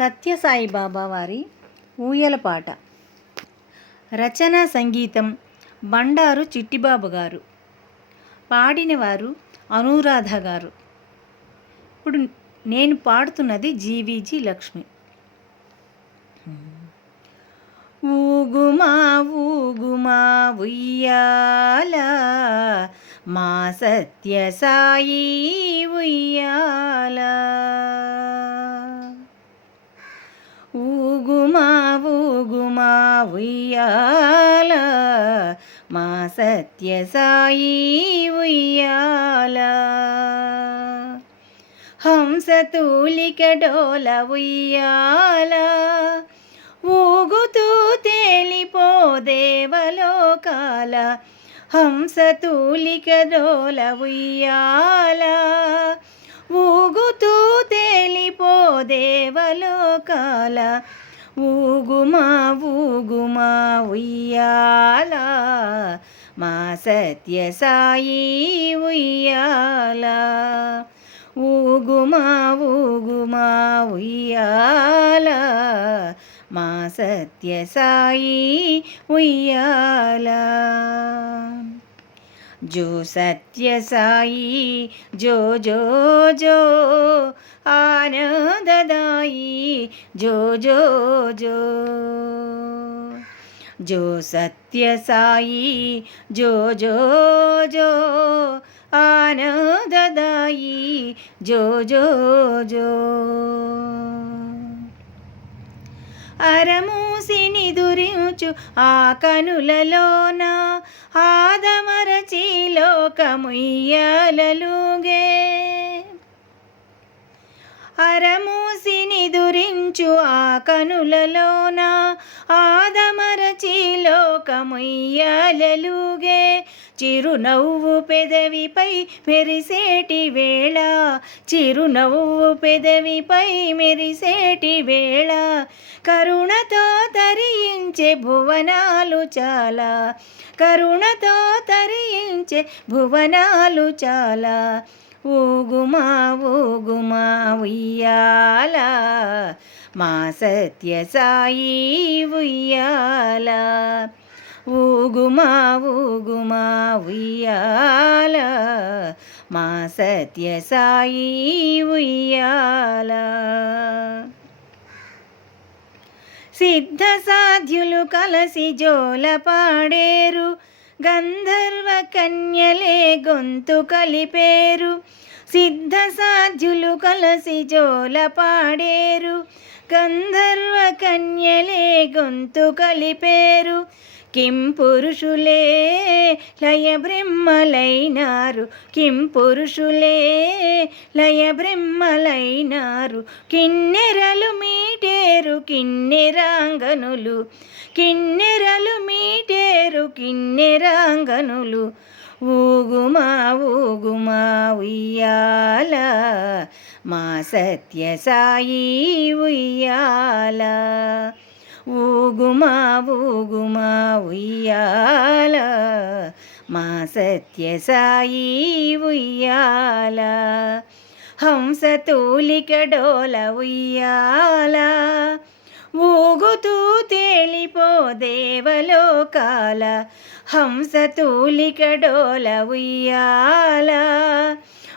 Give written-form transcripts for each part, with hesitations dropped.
సత్యసాయిబాబా వారి ఊయల పాట. రచన సంగీతం బండారు చిట్టిబాబు గారు. పాడినవారు అనురాధ గారు. ఇప్పుడు నేను పాడుతున్నది జీవీజీ లక్ష్మి. ఊగుమా ఊగుమా ఉయ్యాల మా సత్య సాయి ఉయ్యాల. ఊగుమా ఊగుమా ఉయ్యాల మా సత్య సాయి ఉయ్యాల. హంసతూలిక డోల ఉయ్యాల ఊగుతూ తేలిపో దేవలోకాల. హంసతూలిక డోల ఉయ్యాల ఊగుతూ తేలిపో దేవలోకాల. ఊగుమా ఊగుమా ఉయ్యాల మా సత్య సాయి ఉయ్యాల. ఊగుమా ఊగుమా ఉయ్యాల మా సత్య సాయి ఉయ్యాల. జో సత్య సాయి జో జో జో ఆనందదాయి జో జో జో. జో సత్య సాయి జో జో జో ఆనందదాయి జో జో జో. అరమూసి నిదురించు ఆ కనులలోన ఆదమరచి లోకముయ్యాలలుగే. అరమూసి నిదురించు ఆ కనులలోన ఆదమరచి లోకముయ్యాలలుగే. చిరునవ్వు పెదవిపై మెరిసేటి వేళ, చిరునవ్వు పెదవిపై మెరిసేటి వేళ. కరుణతో తరించే భువనాలు చాలా, కరుణతో తరించే భువనాలు చాలా. ఊగుమా ఊగుమా ఉయ్యాల మా సత్య సాయి ఉయ్యాల. ఊగుమా ఊగుమా ఉయ్యాల మా సత్య సాయి ఉయ్యాల. సిద్ధ సాధ్యులు కలసి జోల పాడేరు, గంధర్వ కన్యలే గొంతు కలిపేరు. సిద్ధ సాధ్యులు కలసి జోల పాడేరు, గంధర్వ కన్యలే గొంతు కలిపేరు. కిం పురుషులే లయ బ్రహ్మలైనారు, కిం పురుషులే లయ బ్రహ్మలైనారు. కిన్నెరలు మీటేరు కిన్నెరాంగనులు, కిన్నెరలు మీటేరు కిన్నెరాంగనులు. ఊగుమా ఊగుమా ఉయ్యాల మా సత్య సాయి ఉయ్యాల. ఊగుమా ఊగుమా ఉయ్యాల మా సత్య సాయి ఉయ్యాల. హంసతూలిక డోల ఉయ్యాల ఊగుతూ తేలిపో దేవలోకాల. హంసతూలిక డోల ఉయ్యాల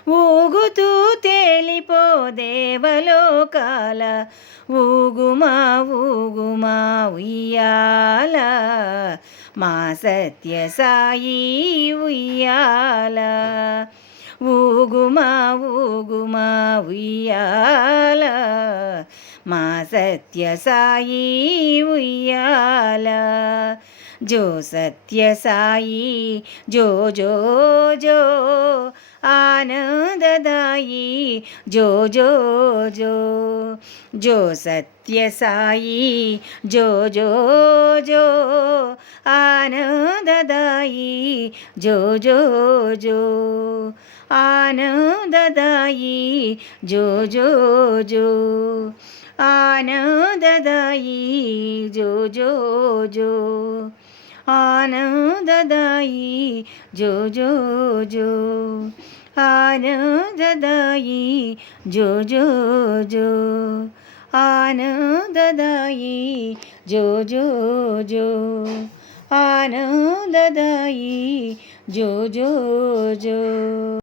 ఊగుతూ తేలిపో దేవలోకాల. ఊగుమా ఊగుమా ఉయ్యాల మా సత్య సాయి ఉయ్యాల. ఊగుమా ఊగుమా ఉయ్యాల మా సత్య సాయి ఉయ్యాల. జో సత్య సాయి జో జో జో ఆనందదాయి జో జో జో. జో సత్య సాయి జో జో జో ఆనందదాయి జో జో జో. ఆనందదాయి జో జో జో, ఆనందదాయి జో జో జో, ఆనందదాయి జో జో జో. ఆనందదాయి జో జో జో आनंददायी जो जो जो आनंददायी जो जो जो